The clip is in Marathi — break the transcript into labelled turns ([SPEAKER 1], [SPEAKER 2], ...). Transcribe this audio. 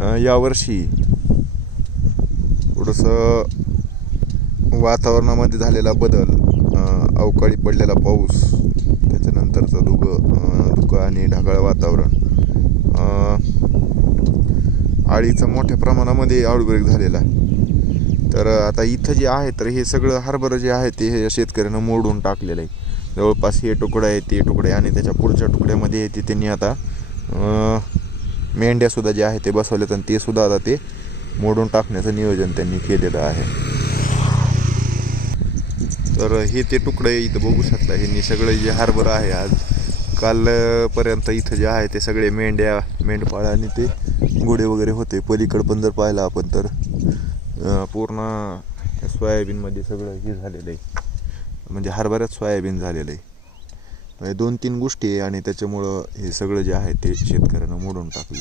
[SPEAKER 1] यावर्षी थोडंसं वातावरणामध्ये झालेला बदल अवकाळी पडलेला पाऊस त्याच्यानंतरचं धुगं धुकं आणि ढगाळ वातावरण आळीचं मोठ्या प्रमाणामध्ये आउटब्रेक झालेला तर आता इथं जे आहे तर हे सगळं हरभरं जे आहे ते हे शेतकऱ्यानं मोडून टाकलेलं आहे. जवळपास हे तुकडं आहे ते तुकडे आणि त्याच्या पुढच्या तुकड्यामध्ये ते त्यांनी आता मेंढ्यासुद्धा जे आहे ते बसवलेत आणि ते सुद्धा आता ते मोडून टाकण्याचं नियोजन त्यांनी केलेलं आहे. तर हे ते तुकडे इथं बघू शकता हे सगळं जे हार्बर आहे आज कालपर्यंत इथं जे आहे ते सगळे मेंढ्या मेंढपाळ आणि ते घोडे वगैरे होते. पलीकडं पण जर पाहिलं आपण तर पूर्ण सोयाबीनमध्ये सगळं हे झालेलं आहे. म्हणजे हरभऱ्यात सोयाबीन झालेलं आहे. म्हणजे दोन तीन गोष्टी आहे आणि त्याच्यामुळं हे सगळं जे आहे ते शेतकऱ्यानं मोडून टाकलं.